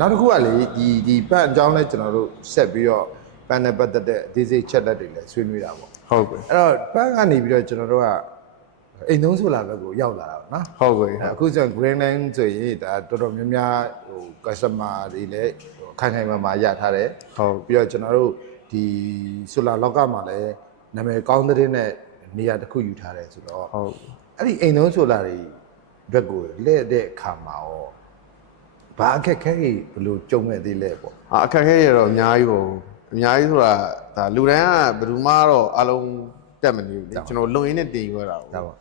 နောက်တစ်ခုကလေဒီပန့်အကြောင်းလဲကျွန်တော်တို့ဆက်ပြီးတော့ပန့်နဲ့ပတ်သက်တဲ့အသေးစိတ်ချက်လက်တွေလည်းဆွေးနွေးတာပေါ့ဟုတ်ကဲ့အဲ့တော့ပန့်ကနေပြီးတော့ကျွန်တော်တို့ကအိမ်သုံးဆိုလာဘက်ကိုရောက်လာတာပေါ့နော်ဟုတ်ကဲ့အခုကျန် Green Line ဆိုရင်ဒါတော်တော်များများဟို customer တွေလည်းခိုင်ခိုင်မာမာရထားတယ်ဟုတ်ပြီးတော့ကျွန်တော်တို့ဒီဆိုလာလောကမှာလည်းနာမည်ကောင်းတဲ့နဲ့နေရာတစ်ခုယူထားတယ်ဆိုတော့ဟုတ်အဲ့ဒီအိမ်သုံးဆိုလာတွေဘက်ကိုလဲတဲ့အခါမှာရောဘာအခက်ခဲကြီးဘယ်လိုကြုံမဲ့သေးလဲပေါ့အခက်ခဲတွေတော့အများကြီးပေါ့အများကြီးဆိုတာဒါလူတိုင်းကဘယ်သူမှတော့အလုံးတက်မနေဘူးကျွန်တော်လုံရင်းနဲ့တင်ယူရတာပေါ့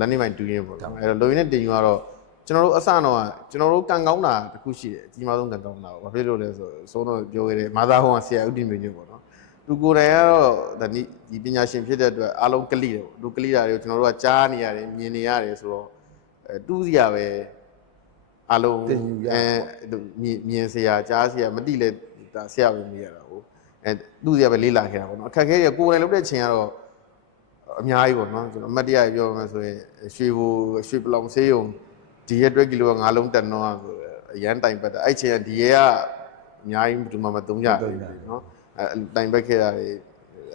လက်နေမိုင်တူရင်းပေါ့အဲ့တော့လုံရင်းနဲ့တင်ယူရတော့ကျွန်တော်တို့အစတော့ကျွန်တော်တို့ကန်ကောင်းတာတခုရှိတယ်အကြီးမားဆုံးကန်ကောင်းတာပေါ့ဘာဖြစ်လို့လဲဆိုစိုးတော့ပြောခဲ့တယ်မာသာဟောင်းကဆရာဥတည်မျိုးညွတ်ပေါ့နော်သူကိုယ်တိုင်ကတော့ဒါဒီပညာရှင်ဖြစ်တဲ့အတွက်အလုံးကလိတယ်ပေါ့သူကလိတာတွေကိုကျွန်တော်တို့ကကြားနေရတယ်မြင်နေရတယ်ဆိုတော့တူးစရာပဲအလုံးမြင်စရာကြားစရာမတိလဲဒါဆရာပဲမြင်ရတာဟုတ်တူးစရာပဲလေးလာခဲ့တာပေါ့နော်အခက်ခဲရကိုယ်တိုင်လုပ်တဲ့ချိန်ကတော့အများကြီးပေါ့နော်ကျွန်တော်အမှတ်တရပြောမှဆိုရင်ရွှေပလောင်ဆေးရုံဒီရက်တွဲကီလိုက9လုံးတက်တော့ဆိုအရန်တိုင်ပတ်တာအဲ့ချိန်ကဒီရက်ကအများကြီးဒီမှာမသုံးကြဘူးနော်တိုင်ပတ်ခဲ့တာတွေ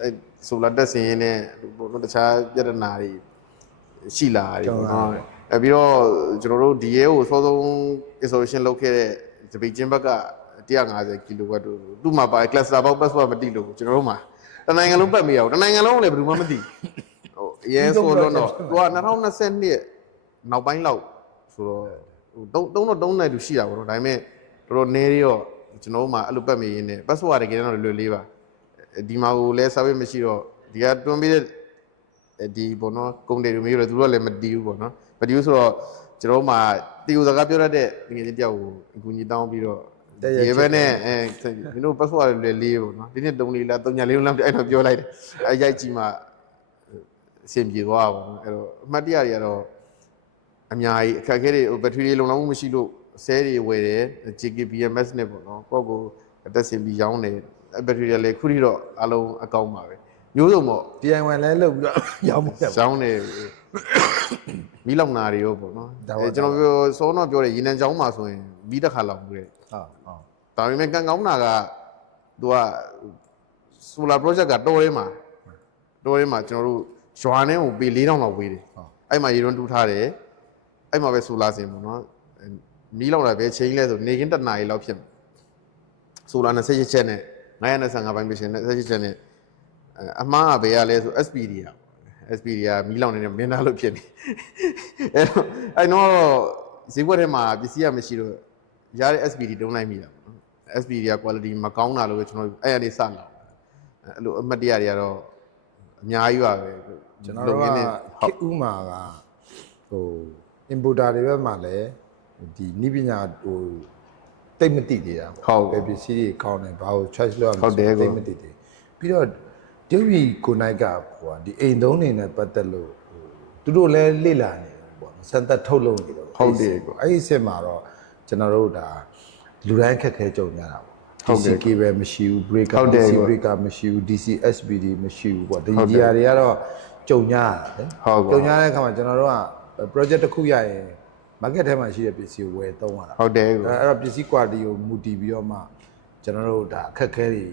အဲ့ဆိုလာတက်စင်ရင်းနဲ့ပေါ့နော်တခြားပြဿနာတွေရှိလာတယ်ပေါ့နော်အဲ့ပြီးတော့ကျွန်တော်တို့ဒီရဲကိုစောဆုံး installation လုပ်ခဲ့တဲ့တပိတ်ချင်းဘက်က150 kW တို့သူ့မှာပါ cluster box password မတိလို့ကျွန်တော်တို့မှာတနိုင်ငံလုံးပတ်မိရအောင်တနိုင်ငံလုံးလည်းဘယ်သူမှမသိဟိုအရင်ဆိုတော့သူက2022နောက်ပိုင်းလောက်ဆိုတော့3နိုင်သူရှိတာပေါ့နော်ဒါပေမဲ့တော်တော်နည်းရောကျွန်တော်တို့မှာအဲ့လိုပတ်မိရင်းနဲ့ password တကယ်တော့လွယ်လေးပါဒီမှာကိုလည်း service မရှိတော့ဒီကတွန်းပေးတဲ့ဒီပေါ့နော်ကုန်တယ်တွေမျိုးလည်းသူတို့ကလည်းမတီးဘူးပေါ့နော်မတီးဘူးဆိုတော့ကျွန်တော်တို့မှာတီကိုစကားပြောရတဲ့ငွေချင်းတယောက်ကိုအကူကြီးတောင်းပြီးတော့ရေဘက်နဲ့မင်းတို့ password လည်းလေးပေါ့နော်ဒီနေ့3လေးလား3ညလေးလားအဲ့တော့ပြောလိုက်တယ်အဲ့ရိုက်ကြည့်မှအဆင်ပြေသွားပါဘူးအဲ့တော့အမှတ်တရတွေကတော့အများကြီးအခက်အခဲတွေဘက်ထရီလုံလောက်မှုမရှိလို့ဆဲတွေဝယ်တယ် JKBMS နဲ့ပေါ့နော်ကိုယ့်ကိုတက်ဆင်ပြီးရောင်းတယ်ဘက်ထရီတွေလည်းခုထိတော့အလုံးအကောင်းပါပဲမျိုးစုံပေါ့ DIY လည်းလုပ်ပြီးတော့ရောင်းမှုတယ်ရောင်းတယ်မီးလောင်နာတွေရောပေါ့နော်ကျွန်တော်ပြောစောတော့ပြောတယ်ရေနံချောင်းမှာဆိုရင်မီးတစ်ခါလောင်မှုတယ်ဒါပေမဲ့ကန်ကောင်းတာကသူက solar project ကတော်ထဲမှာကျွန်တော်တို့ရွာနဲ့ကိုပေ4000လောက်ဝေးတယ်အဲ့မှာရေတွန်းတူးထားတယ်အဲ့မှာပဲ solar စင်ပေါ့နော်မီးလောင်တာပဲချိန်လဲဆိုနေကင်း1နာရီလောက်ဖြစ် solar 28ချက်နဲ့925ပိုင်းပရှင်နဲ့28ချက်နဲ့အမှားကဘယ်ရလဲဆို SPD က SPD ကမီးလောင်နေတဲ့မင်းသားလို့ဖြစ်နေအဲ့တော့ဈေးကွက်ထဲမှာပစ္စည်းကမရှိတော့ရတဲ့ SPD တုံးလိုက်မိတာပေါ့နော် SPD က quality မကောင်းတာလို့ကျွန်တော်အဲ့ရနေစလာအဲ့လိုအမှတ်တရတွေကတော့အများကြီးပါပဲကျွန်တော်တို့ကခေဥမာကဟို importer တွေဘက်မှာလည်းဒီနိပညာဟိုတိတ်မတိသေးတာဟုတ်ပဲပစ္စည်းတွေကောင်းတယ်ဘာလို့ choice လုပ်ရမလဲတိတ်မတိသေးပြီးတော့တရုတ်ပြည်ကိုနိုင်ကဟိုဒီအိမ်သုံးနေနဲ့ပတ်သက်လို့သူတို့လည်းလေ့လာနေတယ်ပေါ့စံသက်ထုတ်လုပ်နေတော့ဟုတ်တယ်ကိုအဲ့ဒီအစ်မှာတော့ကျွန်တော်တို့ဒါလူတိုင်းခက်ခဲကြုံကြတာပေါ့ဟုတ်တယ် cable မရှိဘူး breaker DC breaker မရှိဘူး DC SPD မရှိဘူးပေါ့ဒီနေရာတွေကတော့ကြုံကြရတယ်ကြုံကြတဲ့အခါမှာကျွန်တော်တို့က project တစ်ခုရရင် market ထဲမှာရှိတဲ့ပစ္စည်းကိုဝယ်သုံးရတာဟုတ်တယ်အဲ့တော့ပစ္စည်း quality ကိုမူတည်ပြီးတော့မှကျွန်တော်တို့ဒါအခက်ခဲတွေ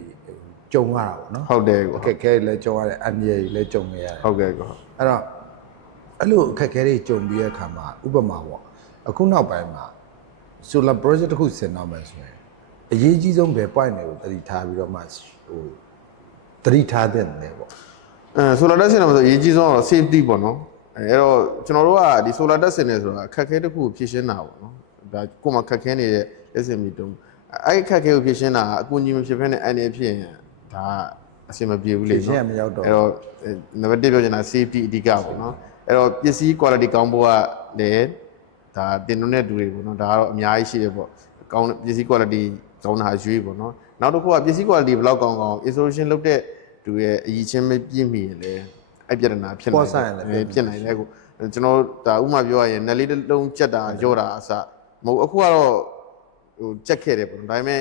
ကြုံရတာပေါ့နော်ဟုတ်တယ်ကိုအခက်ခဲတွေလည်းကြုံရတယ်အန်ဒီတွေလည်းကြုံနေရတယ်ဟုတ်ကဲ့ကိုအဲ့တော့အဲ့လိုအခက်ခဲတွေကြုံပြီးတဲ့အခါမှာဥပမာပေါ့အခုနောက်ပိုင်းမှာ solar project တစ်ခုဆင်တော့မယ်ဆိုရင်အရေးကြီးဆုံးဘယ် point တွေကိုတတိထားပြီးတော့မှဟိုတတိထားတဲ့နေပေါ့solar dust ဆင်တော့ဆိုအရေးကြီးဆုံးတော့ safety ပေါ့နော်အဲ့တော့ကျွန်တော်တို့ကဒီ solar dust ဆင်နေဆိုတာအခက်ခဲတစ်ခုကိုဖြည့်ရှင်းတာပေါ့နော်ဒါကိုယ်မှာခက်ခဲနေတဲ့ SME တုံးအဲ့အခက်ခဲကိုဖြည့်ရှင်းတာအကူအညီမဖြစ်ဘဲနဲ့အနေဖြစ်ရင်ဒါအဆင်မပြေဘူးလေနော်အဲ့တော့နံပါတ်1ပြောချင်တာ safety အဓိကပေါ့နော်အဲ့တော့ပစ္စည်း quality ကောင်းဖို့ကလည်းဒါတင်သွင်းတဲ့သူတွေပေါ့နော်ဒါကတော့အများကြီးရှိတယ်ပေါ့ကောင်းပစ္စည်း quality ကောင်းတာရွေးပေါ့နော်နောက်တစ်ခုကပစ္စည်း quality ဘယ်လောက်ကောင်း installation လုပ်တဲ့သူရဲ့အရေးချင်းမပြည့်မီရင်လည်းအဲ့ပြဿနာဖြစ်နိုင်တယ်ဖြစ်နိုင်တယ်ကိုကျွန်တော်ဒါဥမာပြောရရင်နယ်လေးတစ်လုံးချက်တာရော့တာအစမဟုတ်အခုကတော့ဟိုချက်ခဲ့တယ်ပေါ့နော်ဒါပေမဲ့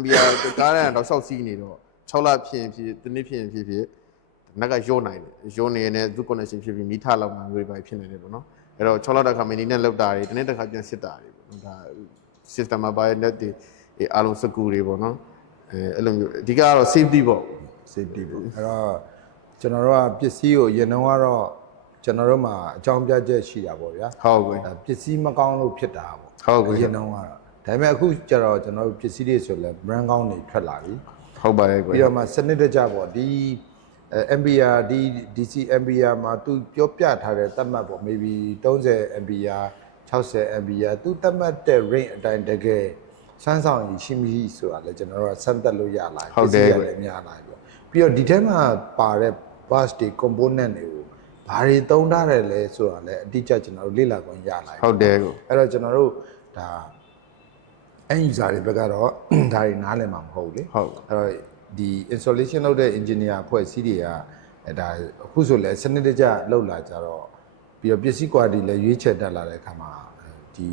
MBR ကားရန်တော့ရှောက်စီးနေတော့6လဖြစ်ရင်ဖြစ်တစ်နှစ်ဖြစ်ရင်ဖြစ်နက်ကရော့နိုင်တယ်ရော့နေရင်သူ connection ဖြစ်ပြီးမိထလောက်မှမျိုးပဲဖြစ်နေတယ်ပေါ့နော်အဲ့တော့6လတစ်ခါမင်းနေနဲ့လောက်တာတွေတစ်နေ့တစ်ခါပြန်စစ်တာတွေပေါ့နော်ဒါ system မှာ bias net တွေ အားလုံးစကူတွေပေါ့နော်အဲ့လိုမျိုးအဓိကကတော့ safety ပေါ့ safety ပေါ့အဲ့တော့ကျွန်တော်တို့ကပစ္စည်းကိုရင်တော့ကတော့ကျွန်တော်တို့မှာအကြောင်းပြချက်ရှိတာပေါ့ဗျာဟုတ်ကဲ့ပစ္စည်းမကောင်းလို့ဖြစ်တာပေါ့ဟုတ်ကဲ့ရင်တော့ကတော့ဒါပေမဲ့အခုကျတော့ကျွန်တော်တို့ပစ္စည်းတွေဆိုလဲ brand ကောင်းတွေထွက်လာပြီဟုတ်ပါတယ်ကွပြီးတော့မှစနစ်တကျပေါ့ဒီMBR ဒီ DC MBR မှာသူပြောပြထားတဲ့သတ်မှတ်ပေါ့ maybe 30 MBR 60 MBR သူသတ်မှတ်တဲ့ range အတိုင်းတကယ်စမ်းဆောင်ရှိမရှိဆိုတာလဲကျွန်တော်တို့ဆန်းသက်လို့ရလာဟုတ်တယ်ကွများလာပြီးတော့ဒီထဲမှာပါတဲ့ bus တွေ component တွေကိုဘာတွေသုံးထားတယ်လဲဆိုတာလဲအတိအကျကျွန်တော်တို့လေ့လာခွင့်ရလာဟုတ်တယ်ကိုအဲ့တော့ကျွန်တော်တို့ဒါuser တွေဘက်ကတော့ဒါတွေနားလည်မှာမဟုတ်လေဟုတ်အဲ့တော့ဒီ installation လုပ်တဲ့ engineer အဖွဲ့အစည်းတွေကဒါအခုဆိုလဲစနစ်တကျလုပ်လာကြတော့ပြီးတော့ပစ္စည်း quality လည်းရွေးချယ်တက်လာတဲ့အခါမှာဒီ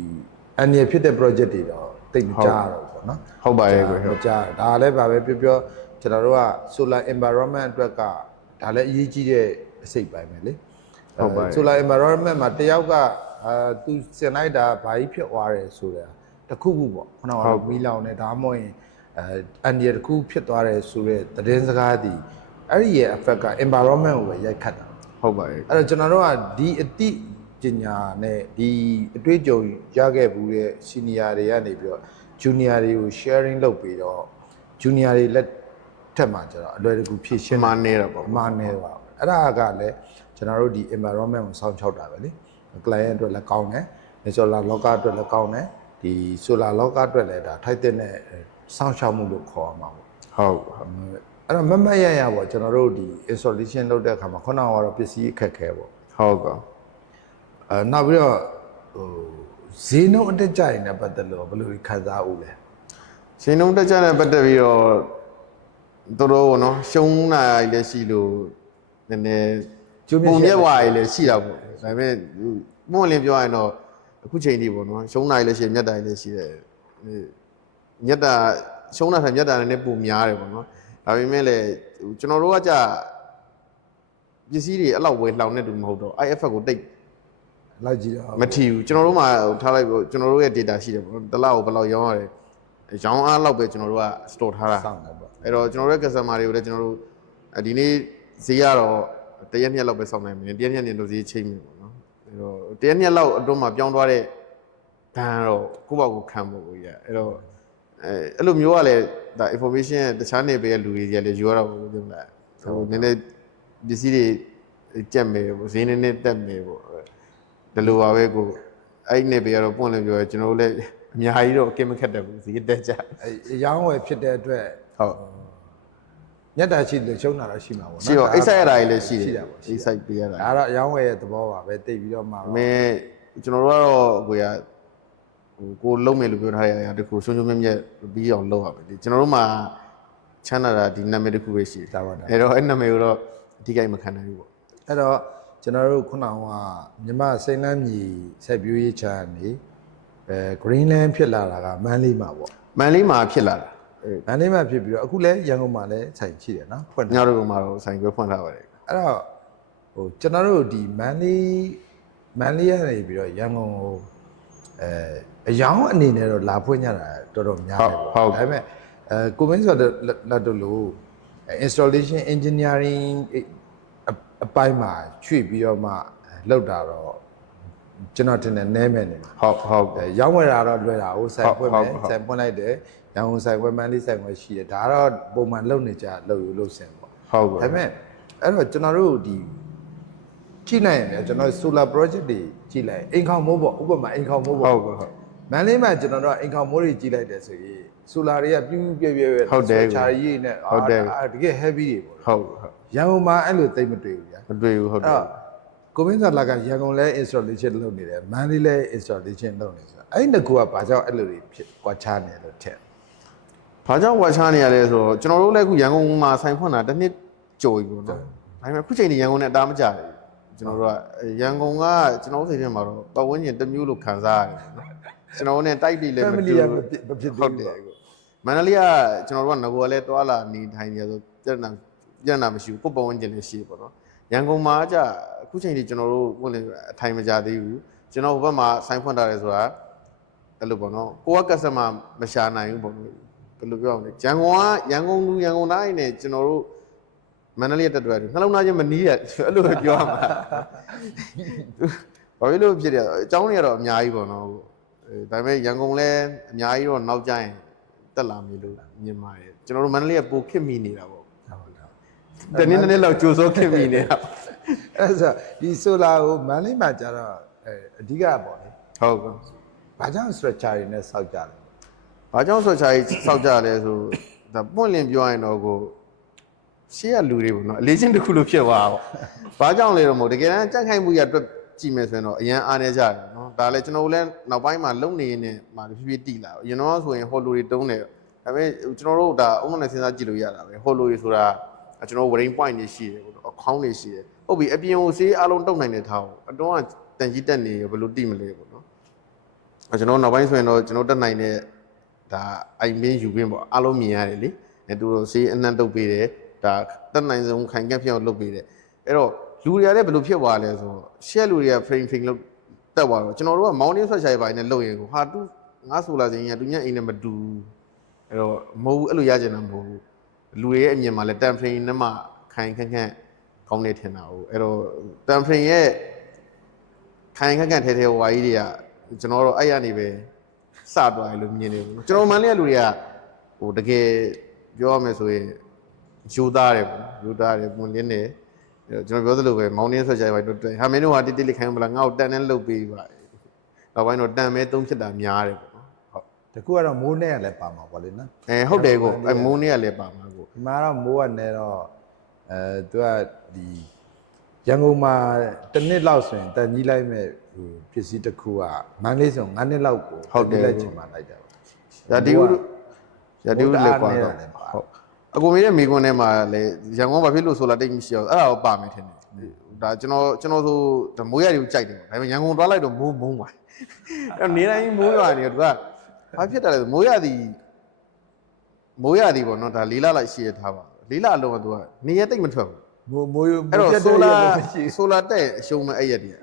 အန်ရဖြစ်တဲ့ project တွေတော့တိတ်မကြတော့ဘူးပေါ့နော်ဟုတ်ပါရဲ့ကိုဟုတ်ကြဒါလည်းပါပဲပြောကျွန်တော်တို့က solar environment အတွက်ကဒါလည်းအရေးကြီးတဲ့အစိတ်ပိုင်းပဲလေဟုတ်ပါ solar environment မှာတယောက်ကသူစင်လိုက်တာဘာကြီးဖြစ်သွားတယ်ဆိုတာတခုခုပေါ့ခုနကမီးလောင်နေဒါမှမဟုတ်ရင်အန်ဒီတခုဖြစ်သွားတယ်ဆိုတဲ့သတင်းစကားဒီအဲ့ဒီရဲ့ effect က environment ကိုပဲရိုက်ခတ်တာဟုတ်ပါရဲ့အဲ့တော့ကျွန်တော်တို့ကဒီအတိပညာနဲ့ဒီအတွေ့အကြုံရခဲ့ဘူးတဲ့ senior တွေကနေပြီးတော့ junior တွေကို sharing လုပ်ပြီးတော့ junior တွေလက်ထက်မှာကျတော့အလွယ်တကူဖြည့်ရှင်းမှာနေတာပေါ့မှာနေပါအဲ့ဒါကလည်းကျွန်တော်တို့ဒီ environment ကိုစောင့်ရှောက်တာပဲလေ client အတွက်လည်းကောင်းတယ် solar လောကအတွက်လည်းကောင်းတယ်ဒီ solar လောကအတွက်လည်းဒါထိုက်တဲ့စောင့်ရှောက်မှုလို့ခေါ်ရမှာပေါ့ဟုတ်အဲ့တော့မမတ်ရပေါ့ကျွန်တော်တို့ဒီ installation လုပ်တဲ့အခါမှာခုနကတော့ပစ္စည်းအခက်ခဲပေါ့ဟုတ်ကဲ့နောက်ပြီးတော့ဟိုဈေးနှုန်းအတက်ကြရင်လည်းပတ်သက်လို့ဘယ်လိုခံစားဦးလဲဈေးနှုန်းတက်ကြတဲ့ပတ်သက်ပြီးတော့တော်တော်နော်ရှုံးလာရလည်းရှိလို့နည်းနည်းပုံမြက်ဝါရလည်းရှိတာပေါ့ဒါပေမဲ့ပုံလင်းပြောရရင်တော့အခုချိန်ထိပေါ့နော်ရှုံးလာရလည်းရှိမြက်တာရလည်းရှိတယ်မြက်တာရှုံးလာတဲ့မြက်တာလည်းပုံများတယ်ပေါ့နော်ဒါပေမဲ့လည်းကျွန်တော်တို့ကကြာပစ္စည်းတွေအဲ့လောက်ဝယ်လောင်နေတူမဟုတ်တော့ IFF ကိုတိတ်လိုက်ကြည့်တော့မထီဘူးကျွန်တော်တို့မှထားလိုက်ပေါ့ကျွန်တော်တို့ရဲ့ data ရှိတယ်ပေါ့တစ်လကိုဘယ်လောက်ရောင်းရတယ်ရောင်းအားလောက်ပဲကျွန်တော်တို့က store ထားတာအဲ့တော့ကျွန်တော်တို့ရဲ့ customer တွေကိုလည်းကျွန်တော်တို့ဒီနေ့ဈေးကတော့တရက်နှစ်လောက်ပဲစောင့်နိုင်မယ်တရက်နှစ်လို့ဈေးချိန်မယ်ပေါ့နော်အဲ့တော့တရက်နှစ်လောက်အတွင်းမှာပြောင်းသွားတဲ့ဘန်တော့ကိုယ့်ဘောက်ကိုခံဖို့ကိုရအဲ့တော့အဲ့လိုမျိုးကလည်းဒါ information တခြားနေပေးတဲ့လူတွေကြီးလည်းယူရတော့ဘူးပြောလားဟိုနည်းနည်းပစ္စည်းတွေကြက်မယ်ဈေးနည်းနည်းတက်မယ်ပေါ့ဒီလိုပါပဲကိုအဲ့ဒီနေပေးရတော့ပွင့်လည်းပြောကျွန်တော်တို့လည်းအများကြီးတော့အကင်မခက်တယ်ဘူးဈေးတက်ကြအရောင်းဝယ်ဖြစ်တဲ့အတွက်ဟုတ်ညက်တာရှိတယ်ရှုံးတာတော့ရှိမှာပေါ့နော်ရှိတော့အိတ်ဆိုင်ရတာကြီးလည်းရှိတယ်အိတ်ဆိုင်ပေးရတာဒါတော့အရောင်းဝယ်ရဲ့သဘောပါပဲတိတ်ပြီးတော့မှမင်းကျွန်တော်တို့ကတော့ကိုရကိုလုံးမယ်လို့ပြောထားတဲ့အရာတခုရှုံးရှုံးမြက်မြက်ပြီးအောင်လုပ်ရမယ်ဒီကျွန်တော်တို့မှာချမ်းသာတာဒီနာမည်တခုပဲရှိတယ်အဲ့တော့အဲ့နာမည်ကိုတော့အဓိကမခံနိုင်ဘူးပေါ့အဲ့တော့ကျွန်တော်တို့ခုနကမြမစိန်လန်းမြေဆက်ပြိုးရေးချမ်းနေGreenland ဖြစ်လာတာကမန်းလေးမှာပေါ့မန်းလေးမှာဖြစ်လာတာမန်းလေးမှာဖြစ်ပြီးတော့အခုလည်းရန်ကုန်မှာလည်းဆိုင်ရှိတယ်နော်ဖွင့်ညတို့မှာတော့ဆိုင်ခွဲဖွင့်ထားပါတယ်အဲ့တော့ဟိုကျွန်တော်တို့ဒီမန်းလေးရနေပြီးတော့ရန်ကုန်ကိုအယောင်းအနေနဲ့တော့လာဖွင့်ကြတာတော်တော်များတယ်ပေါ့ဒါပေမဲ့ကိုမင်းဆိုတော့လက်တို့လို့ installation engineering အပိုင်းမှာချွေပြီးတော့မှလောက်တာတော့ကျွန်တော်တင်နေနဲမယ်နေမှာဟုတ်ရောင်းဝယ်တာတော့လွယ်တာဟိုဆိုင်ဖွင့်မယ်ဆိုင်ဖွင့်လိုက်တယ်ရန်ကုန်ဆိုင်ခွဲမန်းလေးဆိုင်ခွဲရှိတယ်ဒါကတော့ပုံမှန်လုပ်နေကြလုပ်စင်ပေါ့ဟုတ်ပါဒါပေမဲ့အဲ့တော့ကျွန်တော်တို့ဒီကြည့်လိုက်ရင်ကျွန်တော် solar project တွေကြည့်လိုက်အိမ်ခေါင်မိုးပေါ့ဥပမာအိမ်ခေါင်မိုးပေါ့ဟုတ်မန်းလေးမှာကျွန်တော်တို့အိမ်ခေါင်မိုးတွေကြည့်လိုက်တယ်ဆိုရင် solar တွေကပြင်းပြဟုတ်တယ်ချာရီနဲ့တကယ် heavy တွေပေါ့ဟုတ်ရန်ကုန်မှာအဲ့လိုသိမတွေ့ဘူးဗျာမတွေ့ဘူးဟုတ်တယ်ကိုမင်းကလာကရန်ကုန်လဲ installation လုပ်နေတယ်မန်းလေးလဲ installation လုပ်နေဆိုတော့အဲ့ဒီနှစ်ခုကဘာကြောင့်အဲ့လိုတွေဖြစ်ကွာခြားနေလို့ထက်ဘာကြောင့်ကွာခြားနေရလဲဆိုတော့ကျွန်တော်တို့လည်းအခုရန်ကုန်မှာဆိုင်ဖွင့်တာတစ်နှစ်ကျော်ပြီပေါ့နော်ဒါပေမဲ့အခုချိန်ဒီရန်ကုန်နဲ့အတားမကျတယ်ကျွန်တော်တို့ကရန်ကုန်ကကျွန်တော်တို့စိတ်ထဲမှာတော့ပတ်ဝန်းကျင်တစ်မျိုးလို့ခံစားရတယ်နော်ကျွန်တော်တို့နဲ့တိုက်တွေလည်းမတူဘူးဟုတ်တယ်မန္တလေးကကျွန်တော်တို့ကငကိုကလည်းတွာလာနေထိုင်နေရဆိုပြဿနာမရှိဘူးကိုပတ်ဝန်းကျင်လည်းရှိပေါ့နော်ရန်ကုန်မှာကအခုချိန်ထိကျွန်တော်တို့ကိုလည်းအထိုင်မကြသေးဘူးကျွန်တော်ဟိုဘက်မှာဆိုင်ဖွင့်ထားတယ်ဆိုတာ အဲ့လိုပေါ့နော်ကိုက customer မရှာနိုင်ဘူးပေါ့နော်ဘယ်လိုပြောအောင်လဲရန်ကုန်တိုင်းနဲ့ကျွန်တော်တို့မန္တလေးတက်တွဲနှလုံးသားချင်းမနီးရအဲ့လိုပဲပြောရမှာဘာဖြစ်လို့ဖြစ်တယ်အကြောင်းတွေကတော့အများကြီးပေါ့နော်ဒါပေမဲ့ရန်ကုန်လည်းအများကြီးတော့နောက်ကျရင်တက်လာပြီလို့မြင်ပါတယ်ကျွန်တော်တို့မန္တလေးကပိုခစ်မိနေတာပေါ့တနေ့နေ့လောက်ကြိုးစိုးခစ်မိနေတာအဲ့ဆိုဒီဆိုလာကိုမန္တလေးမှာကျတော့အဓိကပေါ့လေဟုတ်ကဲ့ဘာကြောင့် structure တွေနဲ့စောက်ကြလဲဘာကြောင့် structure ကြီးစောက်ကြလဲဆိုဒါပွင့်လင်းပြောရင်တော့ကိုရှေ့ကလူတွေပေါ့နော်အလေးချင်းတစ်ခုလို့ဖြစ်သွားတာပေါ့ဘာကြောင့်လဲတော့မဟုတ်တကယ်တမ်းကြက်ခိုင်မှုရအတွက်ကြည့်မယ်ဆိုရင်တော့အရန်အားနေကြတယ်နော်ဒါလည်းကျွန်တော်လည်းနောက်ပိုင်းမှာလုံနေနေမှာဖြည်းဖြည်းတိလာအရင်တော့ဆိုရင်ဟိုလူတွေတုံးတယ်ဒါပေမဲ့ကျွန်တော်တို့ဒါအုံနဲ့စဉ်းစားကြည့်လို့ရတာပဲဟိုလူတွေဆိုတာကျွန်တော် wedding point တွေရှိတယ်ပေါ့အခေါင်းတွေရှိတယ်ဟုတ်ပြီအပြင်ကိုစေးအားလုံးတုံနိုင်တဲ့ထားအတွန်းကတန်ကြီးတက်နေဘယ်လိုတိမလဲပေါ့နော်ကျွန်တော်နောက်ပိုင်းဆိုရင်တော့ကျွန်တော်တက်နိုင်တဲ့ဒါအိမ်မင်းယူပင်းပေါ့အားလုံးမြင်ရတယ်လေသူတို့စေးအနှံ့တုပ်ပေးတယ်ဒါတက်နိုင်ဆုံးခိုင်ကက်ပြောင်းလုပ်ပေးတယ်အဲ့တော့လူတွေကလည်းဘယ်လိုဖြစ်သွားလဲဆိုတော့ရှက်လူတွေက frame လုပ်တက်သွားတော့ကျွန်တော်တို့က mountain swatch ရိုက်ပိုင်းနဲ့လုပ်ရင်ကိုဟာသူငါဆိုလာခြင်းကသူညအိမ်နဲ့မတူအဲ့တော့မဟုတ်ဘူးအဲ့လိုရကြတာမဟုတ်ဘူးလူတွေရဲ့အမြင်မှာလည်း time frame နဲ့မှခိုင်ခန့်ကောင်းနေထင်တာဟုတ်အဲ့တော့ time frame ရဲ့ခိုင်ခန့်ထဲဝါကြီးတွေကကျွန်တော်တို့အဲ့ရနေပဲစသွားတယ်လို့မြင်နေဘူးကျွန်တော်မန်းလေးကလူတွေကဟိုတကယ်ပြောရမယ်ဆိုရင်ယူသားတယ်ပေါ့ယူသားတယ်ပွန်လင်းတယ်ကျွန်တော်ပြောသလိုပဲမောင်းနှင်းဆွဲကြိုင်ပိုင်းတို့တွေ့ဟာမင်းတို့ကတိတိလေးခိုင်းမလားငါ့ကိုတန်နဲ့လှုပ်ပေးပါနောက်ပိုင်းတော့တန်မဲသုံးဖြစ်တာများတယ်ပေါ့နော်ဟုတ်တကူကတော့မိုးနဲ့ကလည်းပါမှာပေါ့လေနော်ဟုတ်တယ်ကိုမိုးနဲ့ကလည်းပါမှာကိုဒီမှာတော့မိုးကနေတော့သူကဒီရန်ကုန်မှာတစ်နှစ်လောက်ဆိုရင်တန်ကြီးလိုက်မဲ့ဟိုပစ္စည်းတစ်ခုကမန်းလေးဆို9နှစ်လောက်ကိုဟုတ်တယ်လိုက်ချင်မှလိုက်တာပါရာဒီဦးလည်းကွာတော့ဟုတ်အကူမင်းရဲ့မိကွန်းထဲမှာလည်းရန်ကုန်ဘာဖြစ်လို့ဆိုလာတိတ်မရှိအောင်အဲ့ဒါကိုပါမယ်ထင်တယ်ဒါကျွန်တော်ဆိုမိုးရည်ကိုကြိုက်တယ်ပေါ့ဒါပေမဲ့ရန်ကုန်သွားလိုက်တော့မိုးမုန်းပါအဲ့နေတိုင်းမိုးရွာနေတော့သူကဘာဖြစ်တာလဲမိုးရသည်ပေါ့နော်ဒါ၄လလိုက်ရှိရထားပါ၄လအလုံးကသူကနေရတိတ်မထွက်ဘူးမိုးအဲ့တော့ဆိုလာတက်အရှုံးမဲ့အဲ့ရက်တည်း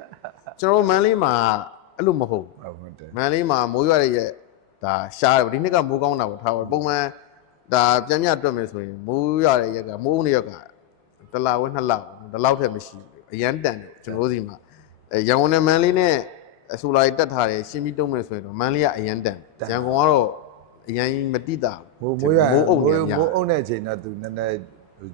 ကျွန်တော်မန်းလေးမှာအဲ့လိုမဟုတ်ဟုတ်တယ်မန်းလေးမှာမိုးရွာရဲ့ဒါရှားတယ်ဒီနှစ်ကမိုးကောင်းတာပေါ့ထားပါပုံမှန်ဒါပြန်တွက်မယ်ဆိုရင်မိုးရတဲ့ရက်ကမိုးနေရက်ကတလဝက်2လဒီလောက်ထက်မရှိဘူးအရန်တန်တယ်ကျွန်တော်တို့စီမှာရန်ကုန်နဲ့မန်းလေးနဲ့အဆိုလာတက်ထားတယ်ရှင်းပြီးတုံးမယ်ဆိုရင်တော့မန်းလေးကအရန်တန်ရန်ကုန်ကတော့အရန်မတိတာမိုးအုပ်တဲ့အချိန်တော့သူနည်းနည်း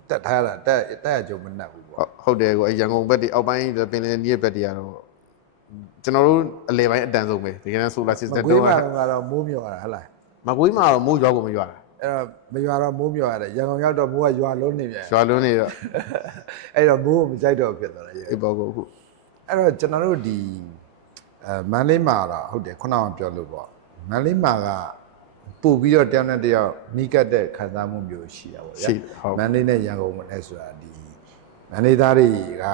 တက်ထားတာတက်ရကြုံမနှက်ဘူးပေါ့ဟုတ်တယ်ကိုရန်ကုန်ဘက်တွေအောက်ပိုင်းပင်လယ်နီးရဲ့ဘက်တွေကတော့ကျွန်တော်တို့အလဲပိုင်းအတန်ဆုံးပဲဒီကနေ့ဆိုလာစစ်တက်တော့ကတော့မိုးမြော်ရတာဟုတ်လားမကွေးမှာတော့မိုးရွာကိုမရွာတာအဲ့တော့မရွာတော့မိုးမြော်ရတယ်ရန်ကုန်ရောက်တော့မိုးကရွာလုံးနေပြန်ရွာလုံးနေတော့အဲ့တော့မိုးကိုမကြိုက်တော့ဖြစ်သွားတယ်အေးပေါ့ကိုအခုအဲ့တော့ကျွန်တော်တို့ဒီမန္တလေးမှာတော့ဟုတ်တယ်ခုနကပြောလို့ပေါ့မန္တလေးမှာကပို့ပြီးတော့တယောက်နဲ့တယောက်မိကတ်တဲ့ခံစားမှုမျိုးရှိတာပေါ့ဗျာမန္တလေးနဲ့ရန်ကုန်နဲ့ဆိုတာဒီမန္တလေးသားတွေ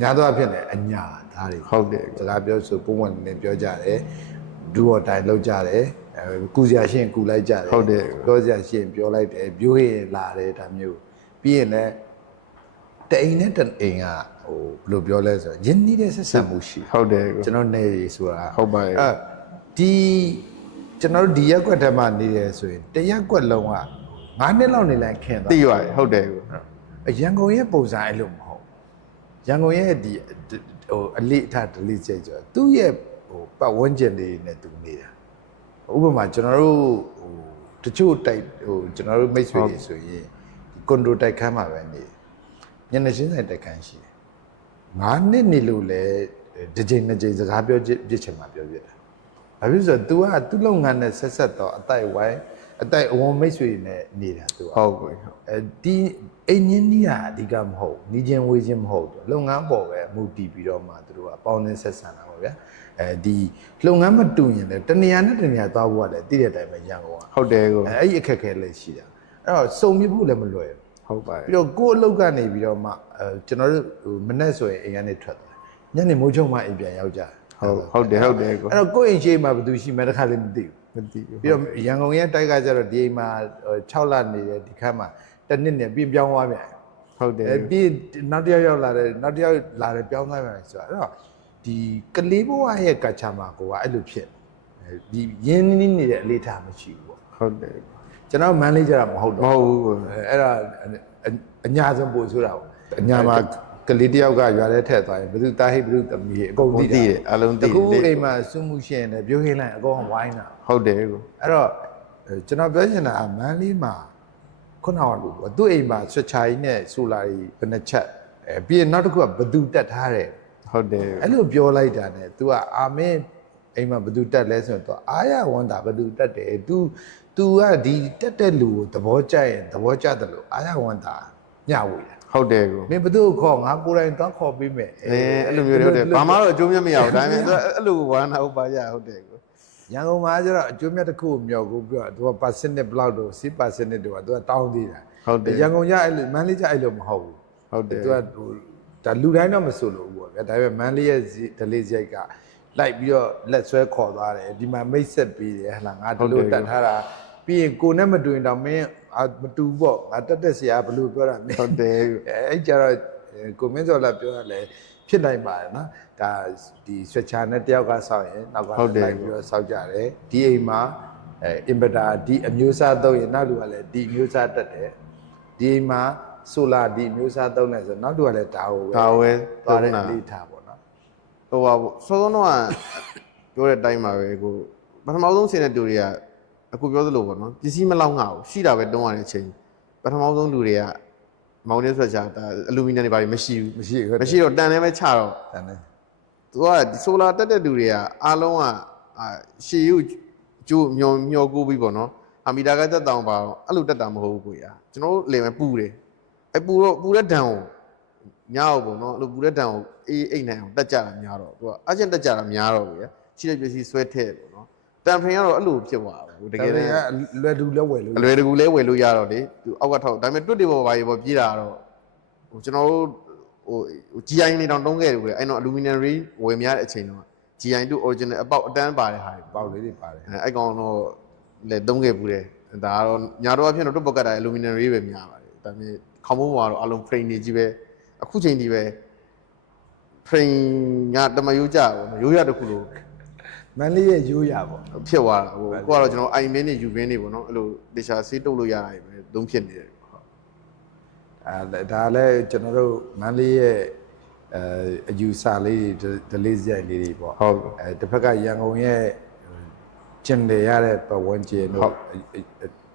ကညာတော့ဖြစ်နေအညာသားတွေဟုတ်တယ်စကားပြောဆိုပုံဝင်နေပြောကြတယ်ဒူော်တိုင်လောက်ကြတယ်ကူစရာရှိရင်ကူလိုက်ကြတယ်ဟုတ်တယ်ပြောစရာရှိရင်ပြောလိုက်တယ်ပြိုးရလာတယ်ဒါမျိုးပြီးရင်လည်းတအိမ်နဲ့တအိမ်ကဟိုဘယ်လိုပြောလဲဆိုတော့ယဉ်နီးတဲ့ဆက်ဆံမှုရှိဟုတ်တယ်ကျွန်တော်နေဆိုတာဟုတ်ပါတယ်ဒီကျွန်တော်တို့ဒီရက်ကွက်ထဲမှာနေတယ်ဆိုရင်တရက်ကွက်လုံးက9နှစ်လောက်နေလိုက်ခင်သွားသိပါတယ်ဟုတ်တယ်ကိုရန်ကုန်ရဲ့ပုံစံအဲ့လိုမဟုတ်ရန်ကုန်ရဲ့ဒီဟိုအလေးအထားဒလိကျဲကျော်သူ့ရဲ့ဟိုပတ်ဝန်းကျင်လေးနဲ့သူနေတာဥပမာကျွန်တော်တို့ဟိုတချို့တိုက်ဟိုကျွန်တော်တို့မိတ်ဆွေတွေဆိုရင်ကွန်ဒိုတိုက်ခန်းမှာပဲနေညနေရှင်းဆိုင်တိုက်ခန်းရှိတယ်9နှစ်နေလို့လေတစ်ချိန်နှစ်ချိန်စကားပြောပြစ်ချင်မှပြောပြတာဘာဖြစ်လို့ဆိုတော့ तू ကသူ့လုပ်ငန်းနဲ့ဆက်တော့အတိုက်ဝိုင်းအတိုက်အဝန်းမိတ်ဆွေနဲ့နေတာ तू ဟုတ်ကဲ့ဒီအိမ်ညင်းကြီးကအဓိကမဟုတ်ညီချင်းဝေးချင်းမဟုတ်ဘူးလုပ်ငန်းပေါ်ပဲမူတည်ပြီးတော့မှသူတို့ကပေါင်းနေဆက်ဆံတာပါဗျာဒီလုပ်ငန်းမတူရင်လည်းတနေရာနဲ့တနေရာသွားဖို့ကလည်းတည်တဲ့အတိုင်းပဲရန်ကုန်ကဟုတ်တယ်ကိုအဲ့ဒီအခက်အခဲလည်းရှိတာအဲ့တော့စုံမြဖို့လည်းမလွယ်ဘူးဟုတ်ပါပြီးတော့ကိုယ်အလုပ်ကနေပြီးတော့မှကျွန်တော်တို့မနေ့ဆိုရင်အိမ်ကနေထွက်သွားညနေမိုးချုံမှအိမ်ပြန်ရောက်ကြဟုတ်တယ်ကိုအဲ့တော့ကိုယ့်အိမ်ရှိမှာဘယ်သူရှိမှတခါလည်းမသိဘူးပြီးတော့ရန်ကုန်ရဲ့တိုက်ကကျတော့ဒီအိမ်မှာ6လနေတယ်ဒီခန်းမှာတစ်နှစ်နဲ့ပြင်ပြောင်းသွားပြန်ဟုတ်တယ်ပြီးနောက်တစ်ယောက်ရောက်လာတယ်နောက်တစ်ယောက်လာတယ်ပြောင်းသွားပြန်ဆိုတော့အဲ့တော့ဒီကလေးဘဝရဲ့ကချာမှာကိုကအဲ့လိုဖြစ် ဒီရင်းနှီးနေတဲ့အလေးထားမရှိဘူးပေါ့ ဟုတ်တယ် ကျွန်တော်မန်လေးကြတာမဟုတ် မ တော့ ဟုတ်ဘူးကို အဲ့ဒါအညာဆုံးပို့ဆိုတာပေါ့အညာမှာကလေးတယောက်ကရွာထဲထည့်သွားရင်ဘယ်သူတားဟိဘယ်သူသမီးအကုန်သိတယ် အလုံး တ သိ ခု တယ် အိမ်မှာစွမှုရှင်တယ်ပြောဟင်းလိုက်အကုန်ဝိုင်းတာ ဟုတ်တယ်ကို အဲ့တော့ကျွန်တော်ပြောချင်တာမန်လေးမှာခုနကလိုပေါ့သူ့အိမ်မှာဆွချာကြီးနဲ့ဆိုလာကြီးဘယ်နှချက်ပြီးရင်နောက်တစ်ခုကဘသူတက်ထားတယ် ဟုတ်တယ် အဲ့လိုပြောလိုက်တာ ਨੇ तू ကအာမင်းအိမ်မှာဘသူတက်လဲဆိုတော့ तू အားရဝန်တာဘသူတက်တယ် तू ကဒီတက်တဲ့လူကိုသဘောကျရင်သဘောကျတယ်လို့အားရဝန်တာညဝေးတယ် ဟုတ်တယ်ကို မင်းဘသူ့ကိုခေါ်ငါကိုယ်တိုင်သွားခေါ်ပေးမယ် အဲ့လိုမျိုးတွေဟုတ်တယ်ဘာမှတော့အကျိုးမြတ်မရဘူးဒါပေမဲ့အဲ့လိုဝမ်းနာဟုတ်ပါကြဟုတ်တယ်ကို ရန်ကုန်မှာကျတော့အကျိုးမြတ်တစ်ခုကိုမြောက်ကိုပြော तू က percentage ဘလောက်တော့ 10% တော့ तू ကတောင်းသေးတာ ဟုတ်တယ် ရန်ကုန်ကျအဲ့လိုမန်းလေးကျအဲ့လိုမဟုတ်ဘူး ဟုတ်တယ် သူကဟိုဒါလူတိုင်းတော့မဆိုလို့ဘူးပေါ့ဗျာဒါပေမဲ့မန်းလေးရဲ့ဒလေးစရိုက်ကလိုက်ပြီးတော့လက်ဆွဲခေါ်သွားတယ်ဒီမှာမိတ်ဆက်ပေးတယ်ဟလာငါဒီလိုတက်ထားတာပြီးရင်ကိုနဲ့မတူရင်တော့မင်းမတူပေါ့ငါတက်တက်ဆရာဘလို့ပြောတာမင်း ဟုတ်တယ် အဲ့ကြတော့ကိုမင်းစော်လာပြောရလဲဖြစ်နိုင်ပါတယ်နော်ဒါဒီဆွချာနဲ့တယောက်ကစောင့်ရင်နောက်ကလိုက်ပြီးတော့စောင့်ကြတယ်ဒီအိမ်မှာအင်ဗတာဒီအမျိုးအစားသုံးရင်နောက်လူကလည်းဒီအမျိုးအစားတက်တယ်ဒီအိမ်မှာဆိုလာဒီမျိုးစားသုံးလဲဆိုနောက်တူကလည်းဒါကိုပဲ ဒါဝဲ သွားတဲ့အလေးထားပေါ့နော် ဟိုပါစောစောတော့ပြောတဲ့အတိုင်းပါပဲကိုပထမဆုံးဆင်းတဲ့တူတွေကအခုပြောသလိုပေါ့နော်ပစ္စည်းမလောက်ငါဘူးရှိတာပဲတုံးရတဲ့အချိန်ပထမဆုံးလူတွေကမောင်နေဆွဲချဒါအလူမီနီယံတွေဘာတွေမရှိဘူး မရှိဘူး မရှိတော့တန်တယ်ပဲချတော့ တန်တယ် သူကဒီဆိုလာတက်တဲ့လူတွေကအားလုံးကရှေးရုပ်ကျိုးမျောကိုပြီးပေါ့နော်အမီတာကတက်တောင်ပါတော့အဲ့လိုတက်တာမဟုတ်ဘူးကိုရကျွန်တော်တို့လေမဲ့ပူတယ်အဲ့ပူတဲ့ဒဏ်ကိုညောက်ပေါ့နော်အဲ့လိုပူတဲ့ဒဏ်ကိုအေးအိတ်နိုင်အောင်တက်ကြတာများတော့သူကအချင်းတက်ကြတာများတော့ကိုရရှိတဲ့ပစ္စည်းဆွဲထည့်ပေါ့နော်တန်ဖင်ကတော့အဲ့လိုဖြစ်သွားဘူးတကယ်တမ်း လွယ်တူလဲဝယ်လို့ အလွယ်တကူလဲဝယ်လို့ရတော့လေသူအောက်ကထောက်ဒါပေမဲ့တွတ်တွေပေါ်ပါရေပေါ်ပြေးတာတော့ဟိုကျွန်တော်တို့ဟို GI နေတောင်တုံးခဲ့တယ်ကွအဲ့တော့ aluminum ring ဝယ်မရတဲ့အချိန်တော့ GI တို့ original အပေါက်အတန်းပါတဲ့ဟာတွေ ပေါက်လေးတွေပါတယ် အဲ့ကောင်တော့လေတုံးခဲ့ဘူးတယ်ဒါကတော့ညာတော့အဖြစ်တော့တွတ်ပတ်ကတာ aluminum ring ပဲများပါတယ်ဒါပေမဲ့ခေါင်းမိုးပေါ်ကတော့အလုံး frame တွေကြီးပဲအခုချိန်ကြီးပဲ frame ကတမရိုးကြပေါ့ရိုးရတစ်ခုလို့ မန်လေးရဲ့ရိုးရပေါ့ ဖြစ်သွားတာဟိုကိုကတော့ကျွန်တော် IMN နဲ့ UVN တွေပေါ့နော်အဲ့လိုတခြားဆေးတုပ်လို့ရတာပဲသုံးဖြစ်နေတယ် ဒါလည်းကျွန်တော်တို့မန်လေးရဲ့အယူဆလေးတွေဒလေးစရိုက်လေးတွေပေါ့ ဟုတ် တစ်ဖက်ကရန်ကုန်ရဲ့ကျင်လေရတဲ့ပတ်ဝန်းကျင်တို့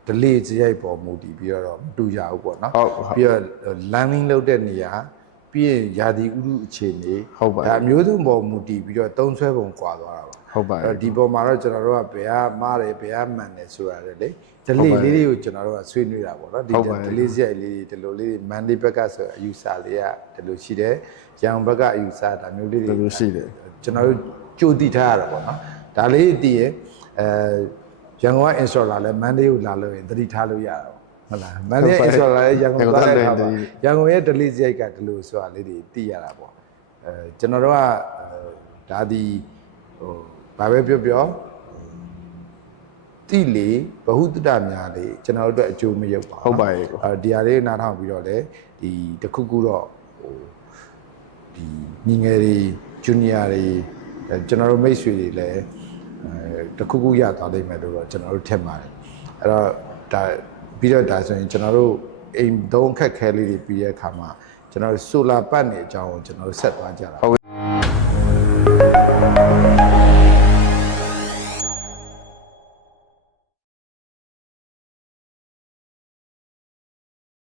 ဒလေးစရိုက်ပေါ်မူတည်ပြီးတော့မတူကြဘူးပေါ့နော် ဟုတ် ပြီးတော့ landing လုပ်တဲ့နေရာပြီးရင်ယာဒီဥရုအခြေအနေ ဟုတ်ပါ ဒါအမျိုးစုံပေါ်မူတည်ပြီးတော့သုံးဆွဲပုံကွာသွားတာပါ ဟုတ်ပါ အဲ့ဒီပုံမှာတော့ကျွန်တော်တို့ကဘယ်ကမားတယ်ဘယ်ကမှန်တယ်ဆိုရတယ်လေဒလေးလေးတွေကိုကျွန်တော်တို့ကဆွေးနွေးတာပေါ့နော်ဒီဒလေးစရိုက်လေးတွေဒီလိုလေးမန်လေးဘက်ကဆိုအယူဆလေးကဒီလိုရှိတယ်ရန်ဘက်ကအယူဆဒါမျိုးလေးတွေရှိတယ်ကျွန်တော်တို့ကြိုတည်ထားရတာပေါ့နော်ဒါလေးတည်ရရန်ကုန်က installer လဲမန်လေးကိုလာလို့ရင်သတိထားလို့ရတာဟုတ်လားမန်လေး installer လဲရန်ကုန်သွားတဲ့အခါမှာရန်ကုန်ရဲ့ဒလေးစရိုက်ကဒီလိုဆိုတာလေးတွေတည်ရတာပေါ့ကျွန်တော်တို့ကဒါဒီဟိုဘာပဲပြောပြောတိလေဘဟုတ္တများလေကျွန်တော်တို့အတွက်အကျိုးမရောက်ပါဘူး ဟုတ်ပါရဲ့ ဒီဟာလေးနားထောင်ပြီးတော့လေဒီတခုခုတော့ဟိုဒီညီငယ်တွေဂျူနီယာတွေကျွန်တော်တို့မိတ်ဆွေတွေလည်းတခုခုရသွားလိမ့်မယ်လို့တော့ကျွန်တော်တို့ထင်ပါတယ်အဲ့တော့ဒါပြီးတော့ဒါဆိုရင်ကျွန်တော်တို့အိမ်သုံးခက်ခဲလေးတွေပြီးတဲ့အခါမှာကျွန်တော်တို့ဆိုလာပတ်နေအကြောင်းကိုကျွန်တော်တို့ဆက်သွားကြတာ